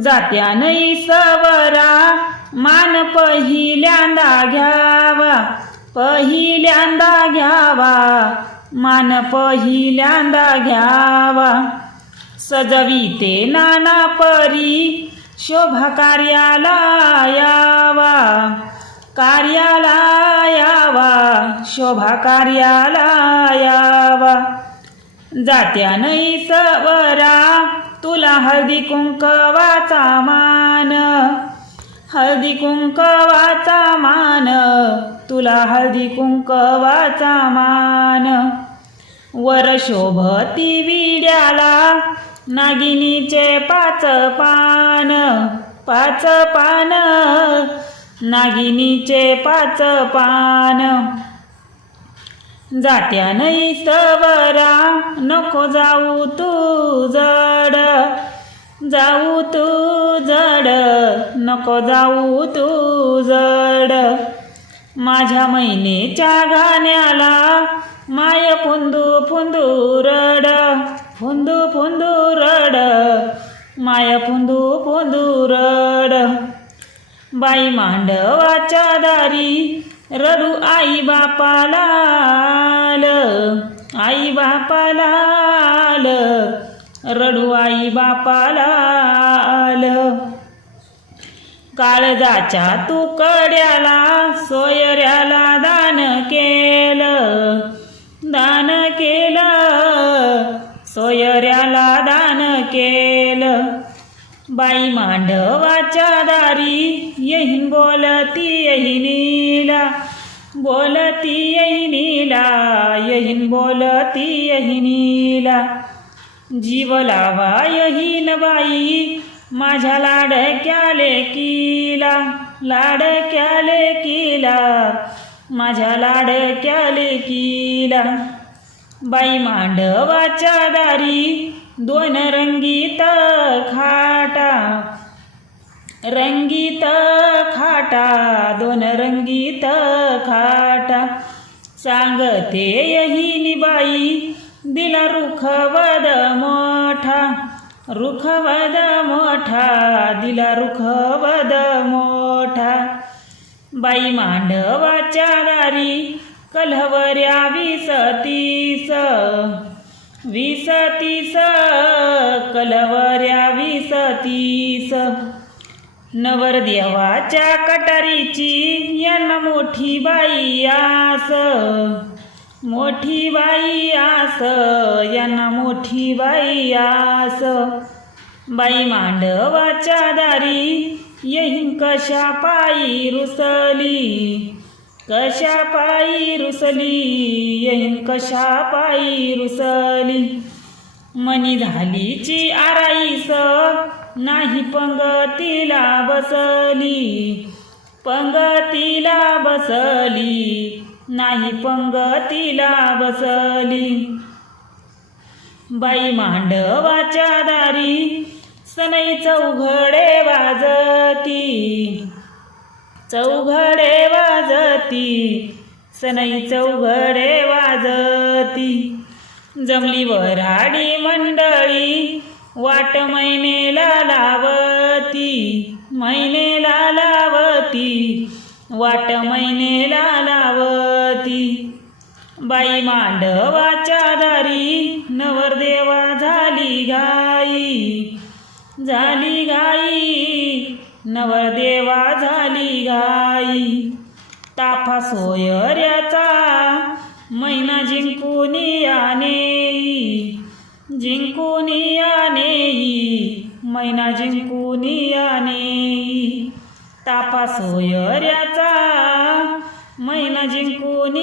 जात्या नाही सवरा. मान पहिल्यांदा घ्यावा पहिल्यांदा घ्यावा. मान पहिल्यांदा घ्यावा. सजविते नाना परी शोभा कार्याला यावा. कार्याला यावा शोभा कार्याला यावा. जात्या नाही सवरा तुला हळदी कुंकवाचा मान. हळदी कुंकवाचा मान. तुला हळदी कुंकवाचा मान. वर शोभती विड्याला नागिनीचे पाच पान. पाच पान. नागिनीचे पाच पान. जात्या नाही तवरा नको जाऊ तू जड. जाऊ तू जड. नको जाऊ तू जड. माझ्या महिनेच्या गाण्याला माय फुंदू फुंदू रड. फुंदू फुंदू रड. माय फुंदू फुंदू रड. बाई मांडवाच्या दारी रडू आई बापाला. आई बापाला रडू आई बापाला आल. काळजाच्या तुकड्याला सोयऱ्याला दान केलं. दान केलं सोयऱ्याला दान केलं. बाई मांडवाच्या दारी येईन बोलती येईनीला बोलती येईनीला यहीन बोलती येईनीला जीव लावा यहीन बाई माझ्या लाडक्या लेकीला लाडक्या लेकीला माझ्या लाडक्या लेकीला बाई मांडवाच्या दारी दोन रंगीत खाटा. रंगीत खाटा दोन रंगीत खाटा. सांगते यही बाई दिला रुखवद मोठा. रुखवद मोठा दिला रुखवद मोठा. बाई मांडवाच्या दारी कलहवऱ्या विसतीस विसतीस वीस विसतीस नवरदेवाच्या कटारीची यांना मोठी बाई आस. मोठी बाई आस यांना मोठी बाई आस. बाई मांडवाच्या दारी येईन कशा पायी रुसली. कशा पायी रुसली येईन कशा पायी रुसली. मनी झालीची आराईस नाही पंगतीला बसली पंगतीला बसली नाही पंगतीला बसली बाई मांडवाच्या दारी सनई चौघडे वाजती. चौघडे वाजती सनई चौघडे वाजती. जमली वराडी मंडळी वाट मैनेला लावती मैनेला लावती वाट मैनेला लावती. बाई मांडवाच्या दारी नवरदेवा झाली गाई. झाली गाई नवरदेवा झाली गाई. ताफा सोयऱ्याचा महिना जिंकून याने. जिंकून याने मैना जिंकून याने ताफा सोयऱ्याचा मैना जिंकून